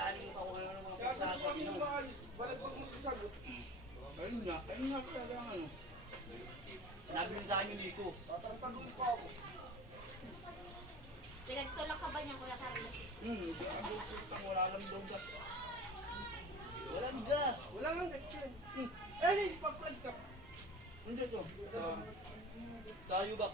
pinag-aali mo pa kung ano naman Kaya kung pagsasabi kami mo. na maayos, balik mo sagot. Ayun nga talaga ano. Sinabi mo sa akin yung Nico. Tatantaluin pa ako. Pinagtulak ka ba niya, Kuya Carlos? Wala lang daw gas. Walang gas. Wala nga kasi. Eh, pa-plug ka. Hindi to. Sa Yubak.